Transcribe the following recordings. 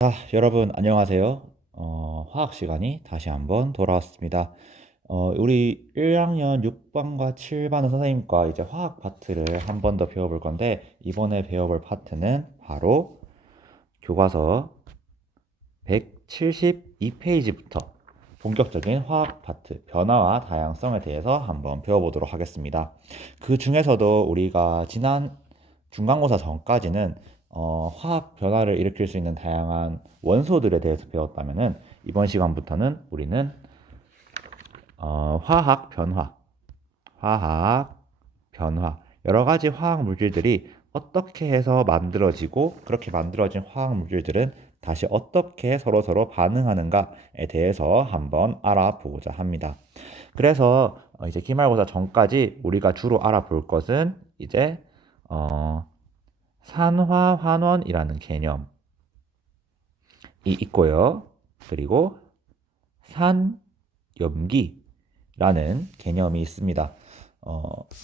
자, 여러분 안녕하세요. 화학 시간이 다시 한번 돌아왔습니다. 우리 1학년 6반과 7반의 선생님과 이제 화학 파트를 한 번 더 배워볼 건데, 이번에 배워볼 파트는 바로 교과서 172페이지부터 본격적인 화학 파트, 변화와 다양성에 대해서 한번 배워보도록 하겠습니다. 그 중에서도 우리가 지난 중간고사 전까지는 화학 변화를 일으킬 수 있는 다양한 원소들에 대해서 배웠다면은, 이번 시간부터는 우리는 화학 변화, 화학 변화, 여러 가지 화학 물질들이 어떻게 해서 만들어지고, 그렇게 만들어진 화학 물질들은 다시 어떻게 서로서로 반응하는가에 대해서 한번 알아보고자 합니다. 그래서 이제 기말고사 전까지 우리가 주로 알아볼 것은 이제 산화환원이라는 개념이 있고요. 그리고 산염기라는 개념이 있습니다.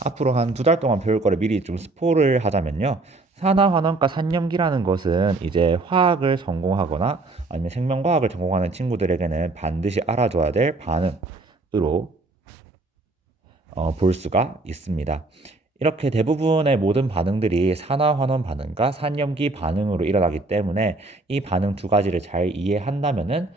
앞으로 한 2달 동안 배울 거를 미리 좀 스포를 하자면요. 산화환원과 산염기라는 것은 이제 화학을 전공하거나 아니면 생명과학을 전공하는 친구들에게는 반드시 알아줘야 될 반응으로 볼 수가 있습니다. 이렇게 대부분의 모든 반응들이 산화환원 반응과 산염기 반응으로 일어나기 때문에 이 반응 두 가지를 잘 이해한다면은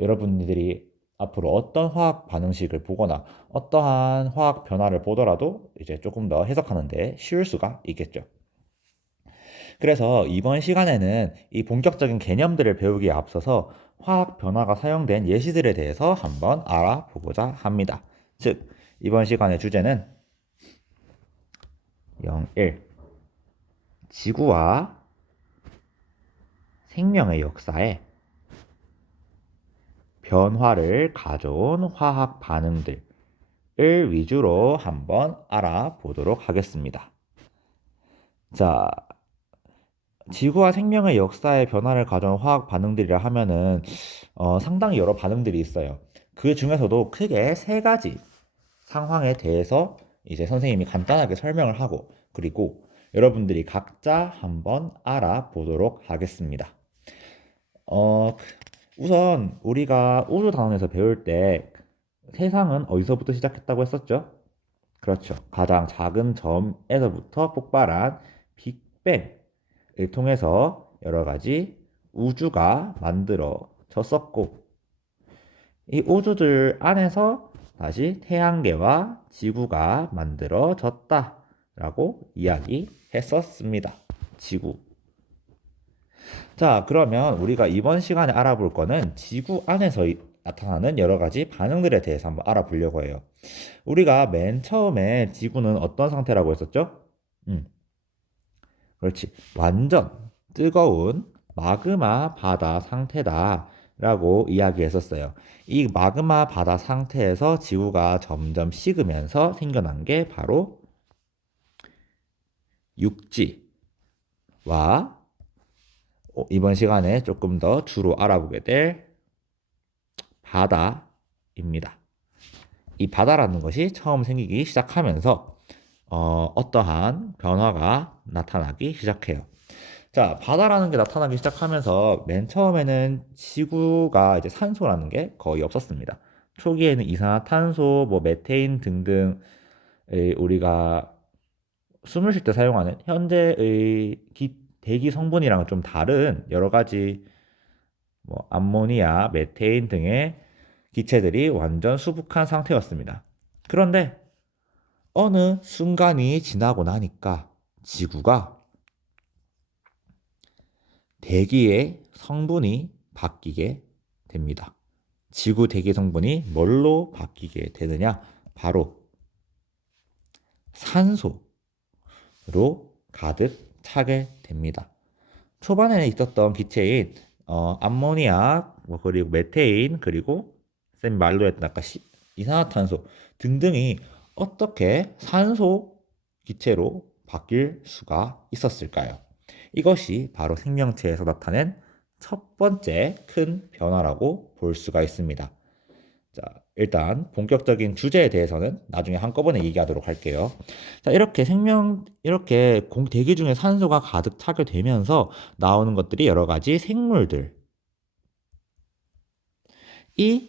여러분들이 앞으로 어떤 화학 반응식을 보거나 어떠한 화학 변화를 보더라도 이제 조금 더 해석하는 데 쉬울 수가 있겠죠. 그래서 이번 시간에는 이 본격적인 개념들을 배우기에 앞서서 화학 변화가 사용된 예시들에 대해서 한번 알아보고자 합니다. 즉, 이번 시간의 주제는 01. 지구와 생명의 역사에 변화를 가져온 화학 반응들을 위주로 한번 알아보도록 하겠습니다. 자, 지구와 생명의 역사에 변화를 가져온 화학 반응들이라 하면은 상당히 여러 반응들이 있어요. 그 중에서도 크게 3가지 상황에 대해서 이제 선생님이 간단하게 설명을 하고, 그리고 여러분들이 각자 한번 알아보도록 하겠습니다. 어, 우선 우리가 우주 단원에서 배울 때 세상은 어디서부터 시작했다고 했었죠? 그렇죠. 가장 작은 점에서부터 폭발한 빅뱅을 통해서 여러 가지 우주가 만들어졌었고, 이 우주들 안에서 다시 태양계와 지구가 만들어졌다라고 이야기했었습니다. 지구. 자, 그러면 우리가 이번 시간에 알아볼 거는 지구 안에서 나타나는 여러 가지 반응들에 대해서 한번 알아보려고 해요. 우리가 맨 처음에 지구는 어떤 상태라고 했었죠? 그렇지. 완전 뜨거운 마그마 바다 상태다라고 이야기했었어요. 이 마그마 바다 상태에서 지구가 점점 식으면서 생겨난 게 바로 육지와 이번 시간에 조금 더 주로 알아보게 될 바다입니다. 이 바다라는 것이 처음 생기기 시작하면서 어떠한 변화가 나타나기 시작해요. 자, 바다라는 게 나타나기 시작하면서 맨 처음에는 지구가 이제 산소라는 게 거의 없었습니다. 초기에는 이산화탄소, 뭐 메테인 등등 우리가 숨을 쉴 때 사용하는 현재의 대기 성분이랑은 좀 다른 여러 가지 뭐 암모니아, 메테인 등의 기체들이 완전 수북한 상태였습니다. 그런데 어느 순간이 지나고 나니까 지구가 대기의 성분이 바뀌게 됩니다. 지구 대기 성분이 뭘로 바뀌게 되느냐? 바로 산소로 가득 차게 됩니다. 초반에는 있었던 기체인 암모니아, 뭐 그리고 메테인, 그리고 쌤 말로 했던 아까 이산화탄소 등등이 어떻게 산소 기체로 바뀔 수가 있었을까요? 이것이 바로 생명체에서 나타낸 첫 번째 큰 변화라고 볼 수가 있습니다. 자, 일단 본격적인 주제에 대해서는 나중에 한꺼번에 얘기하도록 할게요. 자, 이렇게 대기 중에 산소가 가득 차게 되면서 나오는 것들이 여러 가지 생물들,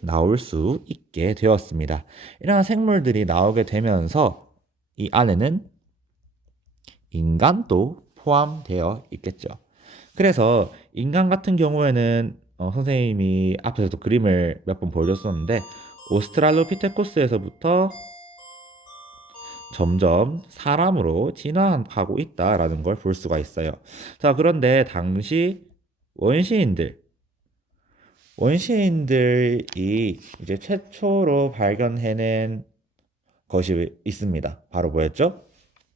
나올 수 있게 되었습니다. 이러한 생물들이 나오게 되면서 이 안에는 인간도 포함되어 있겠죠. 그래서 인간 같은 경우에는 선생님이 앞에서도 그림을 몇 번 보여줬었는데 오스트랄로피테쿠스에서부터 점점 사람으로 진화하고 있다라는 걸 볼 수가 있어요. 자, 그런데 당시 원시인들, 원시인들이 이제 최초로 발견해낸 것이 있습니다. 바로 뭐였죠?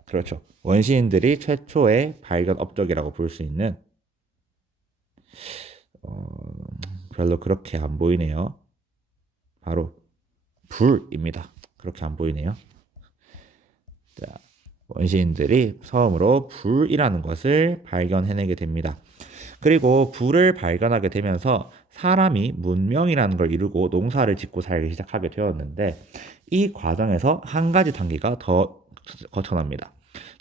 그렇죠. 원시인들이 최초의 발견 업적이라고 볼 수 있는 어, 별로 그렇게 안 보이네요. 바로 불입니다. 그렇게 안 보이네요. 자, 원시인들이 처음으로 불이라는 것을 발견해내게 됩니다. 그리고 불을 발견하게 되면서 사람이 문명이라는 걸 이루고 농사를 짓고 살기 시작하게 되었는데 이 과정에서 한 가지 단계가 더 거쳐납니다.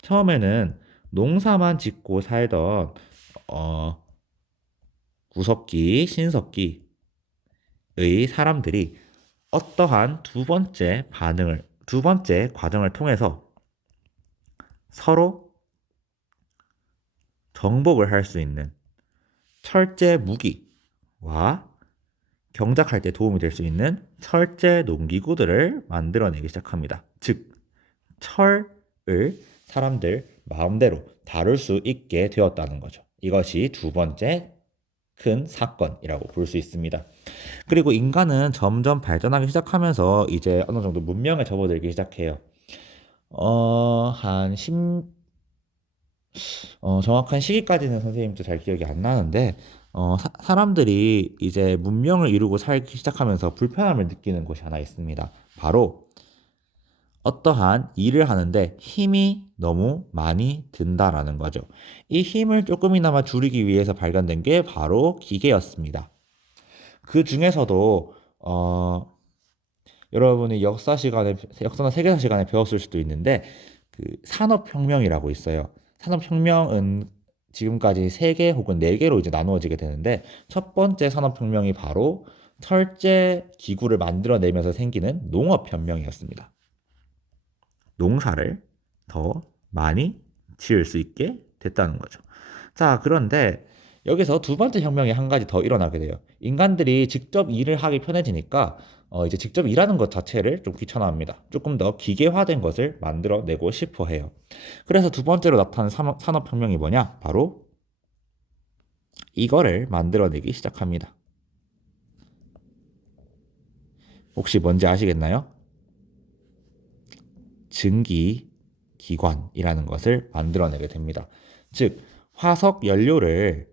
처음에는 농사만 짓고 살던 구석기, 신석기의 사람들이 어떠한 두 번째 과정을 통해서 서로 정복을 할 수 있는 철제 무기와 경작할 때 도움이 될 수 있는 철제 농기구들을 만들어내기 시작합니다. 즉, 철을 사람들 마음대로 다룰 수 있게 되었다는 거죠. 이것이 두 번째 큰 사건이라고 볼 수 있습니다. 그리고 인간은 점점 발전하기 시작하면서 이제 어느 정도 문명에 접어들기 시작해요. 한 정확한 시기까지는 선생님도 잘 기억이 안 나는데, 사람들이 이제 문명을 이루고 살기 시작하면서 불편함을 느끼는 곳이 하나 있습니다. 바로 어떠한 일을 하는데 힘이 너무 많이 든다라는 거죠. 이 힘을 조금이나마 줄이기 위해서 발견된 게 바로 기계였습니다. 그 중에서도 여러분이 역사나 세계사 시간에 배웠을 수도 있는데 그 산업혁명이라고 있어요. 산업혁명은 지금까지 세 개 혹은 네 개로 이제 나누어지게 되는데 첫 번째 산업혁명이 바로 철제 기구를 만들어내면서 생기는 농업혁명이었습니다. 농사를 더 많이 지을 수 있게 됐다는 거죠. 자, 그런데 여기서 두 번째 혁명이 한 가지 더 일어나게 돼요. 인간들이 직접 일을 하기 편해지니까 이제 직접 일하는 것 자체를 좀 귀찮아합니다. 조금 더 기계화된 것을 만들어내고 싶어 해요. 그래서 두 번째로 나타난 산업혁명이 뭐냐? 바로 이거를 만들어내기 시작합니다. 혹시 뭔지 아시겠나요? 증기기관이라는 것을 만들어내게 됩니다. 즉, 화석 연료를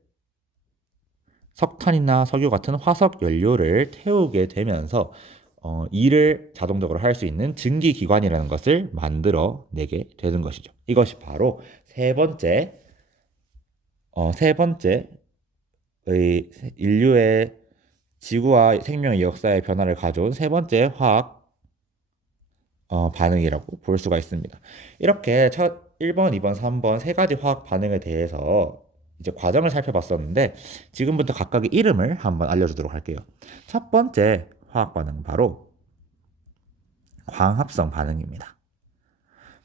석탄이나 석유 같은 화석 연료를 태우게 되면서 일을 자동적으로 할 수 있는 증기기관이라는 것을 만들어내게 되는 것이죠. 이것이 바로 세 번째의 인류의 지구와 생명의 역사의 변화를 가져온 세 번째 화학 반응이라고 볼 수가 있습니다. 이렇게 첫 1번, 2번, 3번 세 가지 화학 반응에 대해서 이제 과정을 살펴봤었는데 지금부터 각각의 이름을 한번 알려주도록 할게요. 첫 번째 화학 반응은 바로 광합성 반응입니다.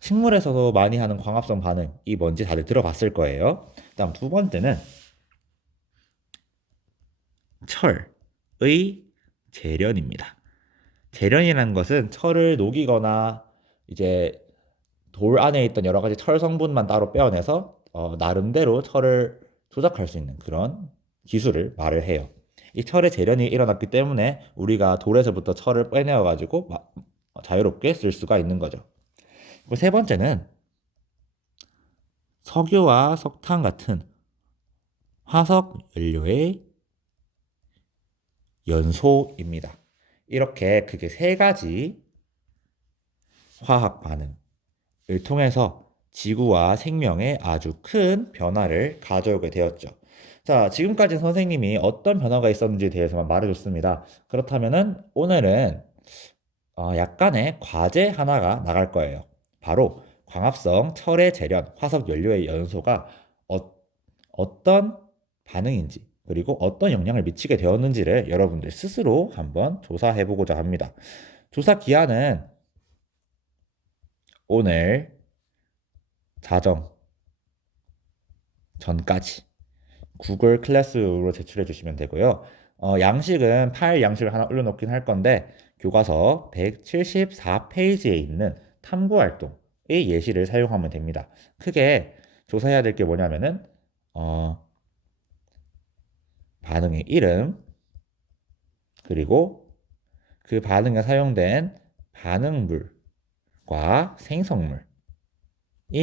식물에서도 많이 하는 광합성 반응이 뭔지 다들 들어봤을 거예요. 다음 두 번째는 철의 재련입니다. 재련이라는 것은 철을 녹이거나 이제 돌 안에 있던 여러 가지 철 성분만 따로 빼어내서 나름대로 철을 조작할 수 있는 그런 기술을 말을 해요. 이 철의 재련이 일어났기 때문에 우리가 돌에서부터 철을 빼내어 가지고 자유롭게 쓸 수가 있는 거죠. 그리고 세 번째는 석유와 석탄 같은 화석 연료의 연소입니다. 이렇게 그게 세 가지 화학 반응을 통해서 지구와 생명에 아주 큰 변화를 가져오게 되었죠. 자, 지금까지 선생님이 어떤 변화가 있었는지에 대해서만 말해줬습니다. 그렇다면은 오늘은 약간의 과제 하나가 나갈 거예요. 바로 광합성 철의 재련, 화석 연료의 연소가 어떤 반응인지 그리고 어떤 영향을 미치게 되었는지를 여러분들 스스로 한번 조사해 보고자 합니다. 조사 기한은 오늘 자정 전까지 구글 클래스로 제출해 주시면 되고요. 양식은 파일 양식을 하나 올려놓긴 할 건데 교과서 174페이지에 있는 탐구 활동의 예시를 사용하면 됩니다. 크게 조사해야 될 게 뭐냐면은 반응의 이름 그리고 그 반응에 사용된 반응물과 생성물이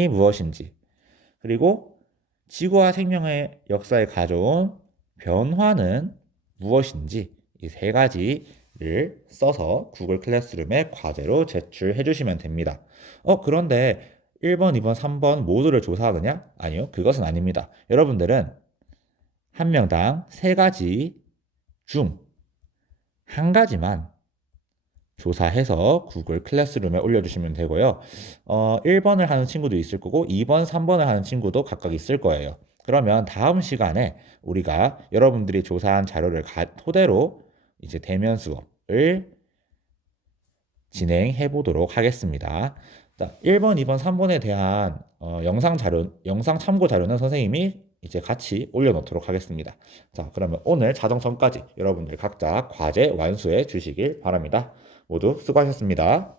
무엇인지 그리고 지구와 생명의 역사에 가져온 변화는 무엇인지 이 세 가지를 써서 구글 클래스룸에 과제로 제출해 주시면 됩니다. 그런데 1번, 2번, 3번 모두를 조사하느냐? 아니요, 그것은 아닙니다. 여러분들은 한 명당 세 가지 중 한 가지만 조사해서 구글 클래스룸에 올려주시면 되고요. 1번을 하는 친구도 있을 거고 2번, 3번을 하는 친구도 각각 있을 거예요. 그러면 다음 시간에 우리가 여러분들이 조사한 자료를 토대로 이제 대면 수업을 진행해 보도록 하겠습니다. 자, 1번, 2번, 3번에 대한 영상 참고 자료는 선생님이 이제 같이 올려놓도록 하겠습니다. 자, 그러면 오늘 자정 전까지 여러분들 각자 과제 완수해 주시길 바랍니다. 모두 수고하셨습니다.